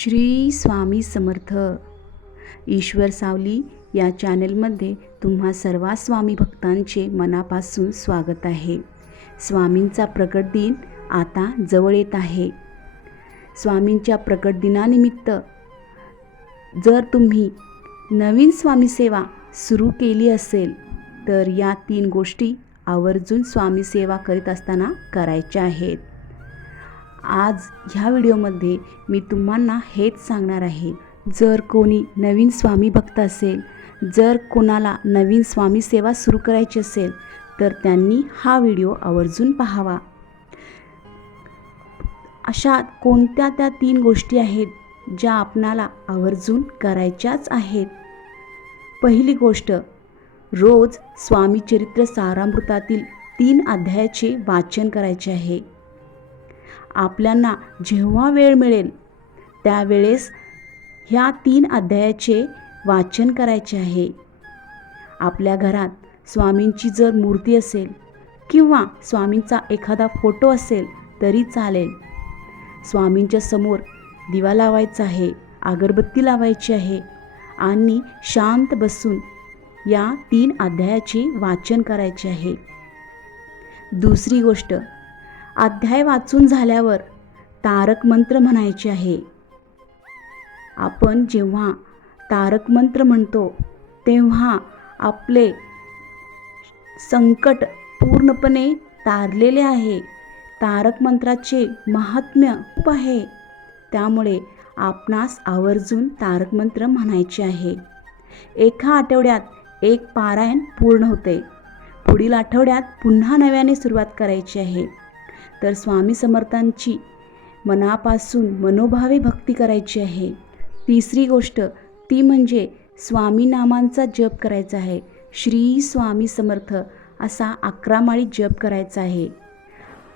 श्री स्वामी समर्थ. ईश्वर सावली या चॅनलमध्ये तुम्हा सर्व स्वामी भक्तांचे मनापासून स्वागत आहे. स्वामींचा प्रकट दिन आता जवळ येत आहे. स्वामींच्या प्रकट दिनानिमित्त जर तुम्ही नवीन स्वामी सेवा सुरू केली असेल तर या तीन गोष्टी आवर्जून स्वामी सेवा करीत असताना करायच्या आहेत. आज ह्या व्हिडिओमध्ये मी तुम्हाला हेच सांगणार आहे. जर कोणी नवीन स्वामी भक्त असेल जर कोणाला नवीन स्वामी सेवा सुरू करायची असेल तर त्यांनी हा व्हिडिओ आवर्जून पाहावा. अशा कोणत्या त्या तीन गोष्टी आहेत ज्या आपणाला आवर्जून करायच्याच आहेत? पहिली गोष्ट रोज स्वामी चरित्र सारामृतातील तीन अध्यायाचे वाचन करायचे आहे. आपल्यांना जेव्हा वेळ मिळेल त्यावेळेस ह्या तीन अध्यायाचे वाचन करायचे आहे. आपल्या घरात स्वामींची जर मूर्ती असेल किंवा स्वामींचा एखादा फोटो असेल तरी चालेल. स्वामींच्या समोर दिवा लावायचा आहे अगरबत्ती लावायची आहे आणि शांत बसून या तीन अध्यायाचे वाचन करायचे आहे. दुसरी गोष्ट अध्याय वाचून झाल्यावर तारक मंत्र म्हणायचे आहे. आपण जेव्हा तारक मंत्र म्हणतो तेव्हा आपले संकट पूर्णपणे तारलेले आहे. तारक मंत्राचे महात्म्य खूप आहे. त्यामुळे आपणास आवर्जून तारक मंत्र म्हणायचे आहे. एका आठवड्यात एक पारायण पूर्ण होते. पुढील आठवड्यात पुन्हा नव्याने सुरुवात करायची आहे. तर स्वामी समर्थांची मनापासून मनोभावे भक्ती करायची आहे. तिसरी गोष्ट ती म्हणजे स्वामी नामांचा जप करायचा आहे. श्री स्वामी समर्थ असा अकरा माळी जप करायचा आहे.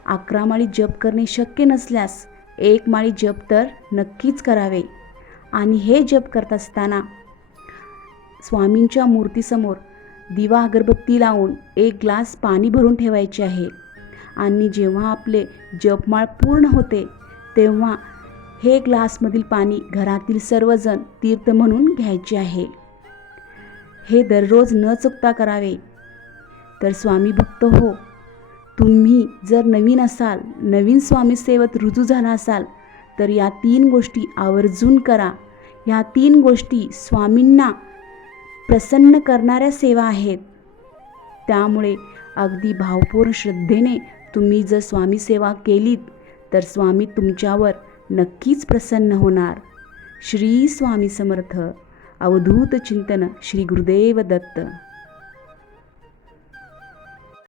अकरा माळी जप करणे शक्य नसल्यास एक माळी जप तर नक्कीच करावे. आणि हे जप करत असताना स्वामींच्या मूर्तीसमोर दिवा अगरबत्ती लावून एक ग्लास पाणी भरून ठेवायचे आहे. आणि जेव्हा आपले जपमाळ पूर्ण होते तेव्हा हे ग्लासमधील पाणी घरातील सर्वजण तीर्थ म्हणून घ्यायचे आहे. हे दररोज न चुकता करावे. तर स्वामी भक्त हो तुम्ही जर नवीन असाल नवीन स्वामीसेवत रुजू झाला असाल तर या तीन गोष्टी आवर्जून करा. या तीन गोष्टी स्वामींना प्रसन्न करणाऱ्या सेवा आहेत. त्यामुळे अगदी भावपूर्ण श्रद्धेने तुम्ही जर स्वामी सेवा केलीत तर स्वामी तुमच्यावर नक्कीच प्रसन्न होणार. श्री स्वामी समर्थ. अवधूत चिंतन श्री गुरुदेव दत्त.